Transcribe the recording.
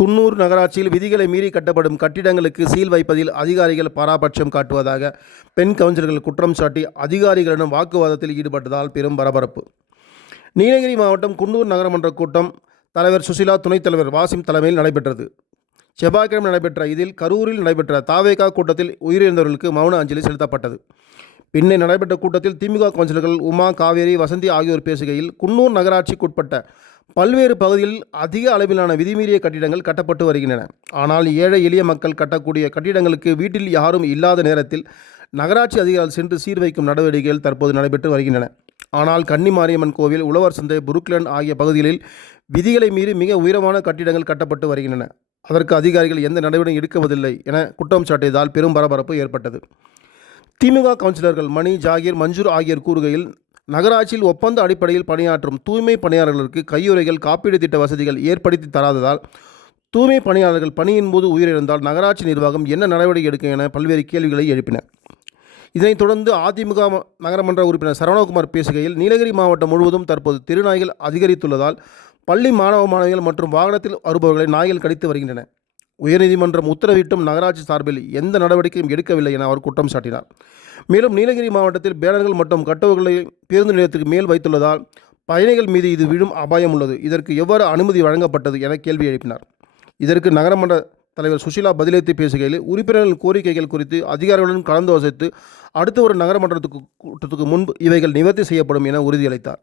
குன்னூர் நகராட்சியில் விதிகளை மீறி கட்டப்படும் கட்டிடங்களுக்கு சீல் வைப்பதில் அதிகாரிகள் பாராபட்சம் காட்டுவதாக பெண் கவுன்சிலர்கள் குற்றம் சாட்டி அதிகாரிகளிடம் வாக்குவாதத்தில் ஈடுபட்டதால் பெரும் பரபரப்பு. நீலகிரி மாவட்டம் குன்னூர் நகரமன்ற கூட்டம் தலைவர் சுசிலா துணைத் தலைவர் வாசிம் தலைமையில் நடைபெற்றது. செவ்வாய்க்கிழமை நடைபெற்ற இதில் கரூரில் நடைபெற்ற தாவேகா கூட்டத்தில் உயிரிழந்தவர்களுக்கு மௌன அஞ்சலி செலுத்தப்பட்டது. பின்னே நடைபெற்ற கூட்டத்தில் திமுக கவுன்சிலர்கள் உமா காவேரி வசந்தி ஆகியோர் பேசுகையில் குன்னூர் நகராட்சிக்குட்பட்ட பல்வேறு பகுதிகளில் அதிக அளவிலான விதிமீறிய கட்டிடங்கள் கட்டப்பட்டு வருகின்றன. ஆனால் ஏழை எளிய மக்கள் கட்டக்கூடிய கட்டிடங்களுக்கு வீட்டில் யாரும் இல்லாத நேரத்தில் நகராட்சி அதிகாரிகள் சென்று சீர் வைக்கும் நடவடிக்கைகள் தற்போது நடைபெற்று வருகின்றன. ஆனால் கன்னிமாரியம்மன் கோவில் உழவர் சந்தை புருக்லன் ஆகிய பகுதிகளில் விதிகளை மீறி மிக உயரமான கட்டிடங்கள் கட்டப்பட்டு வருகின்றன. அதற்கு அதிகாரிகள் எந்த நடவடிக்கையும் எடுக்கவதில்லை என குற்றம் சாட்டியதால் பெரும் பரபரப்பு ஏற்பட்டது. திமுக கவுன்சிலர்கள் மணி ஜாகீர் மஞ்சூர் ஆகியோர் கூறுகையில் நகராட்சியில் ஒப்பந்த அடிப்படையில் பணியாற்றும் தூய்மை பணியாளர்களுக்கு கையுறைகள் காப்பீடு திட்ட வசதிகள் ஏற்படுத்தி தராததால் தூய்மை பணியாளர்கள் பணியின் போது உயிரிழந்தால் நகராட்சி நிர்வாகம் என்ன நடவடிக்கை எடுக்கும் என பல்வேறு கேள்விகளை எழுப்பின. இதனைத் தொடர்ந்து அதிமுக நகரமன்ற உறுப்பினர் சரவணகுமார் பேசுகையில் நீலகிரி மாவட்டம் முழுவதும் தற்போது திருநாய்கள் அதிகரித்துள்ளதால் பள்ளி மாணவ மாணவிகள் மற்றும் வாகனத்தில் வருபவர்களை நாய்கள் கடித்து வருகின்றன. உயர்நீதிமன்றம் உத்தரவிட்டும் நகராட்சி சார்பில் எந்த நடவடிக்கையும் எடுக்கவில்லை என அவர் குற்றம் சாட்டினார். மேலும் நீலகிரி மாவட்டத்தில் பேனர்கள் மற்றும் கட்டவுகளை பேருந்து நிலையத்துக்கு மேல் வைத்துள்ளதால் பயணிகள் மீது இது விழும் அபாயம் உள்ளது. இதற்கு எவ்வாறு அனுமதி வழங்கப்பட்டது என கேள்வி எழுப்பினார். இதற்கு நகரமன்ற தலைவர் சுஷிலா பதிலளித்து பேசுகையில் உறுப்பினர்களின் கோரிக்கைகள் குறித்து அதிகாரிகளுடன் கலந்து வசித்து அடுத்த ஒரு நகரமன்றத்துக்கு கூட்டத்துக்கு முன்பு இவைகள் நிவர்த்தி செய்யப்படும் என உறுதியளித்தார்.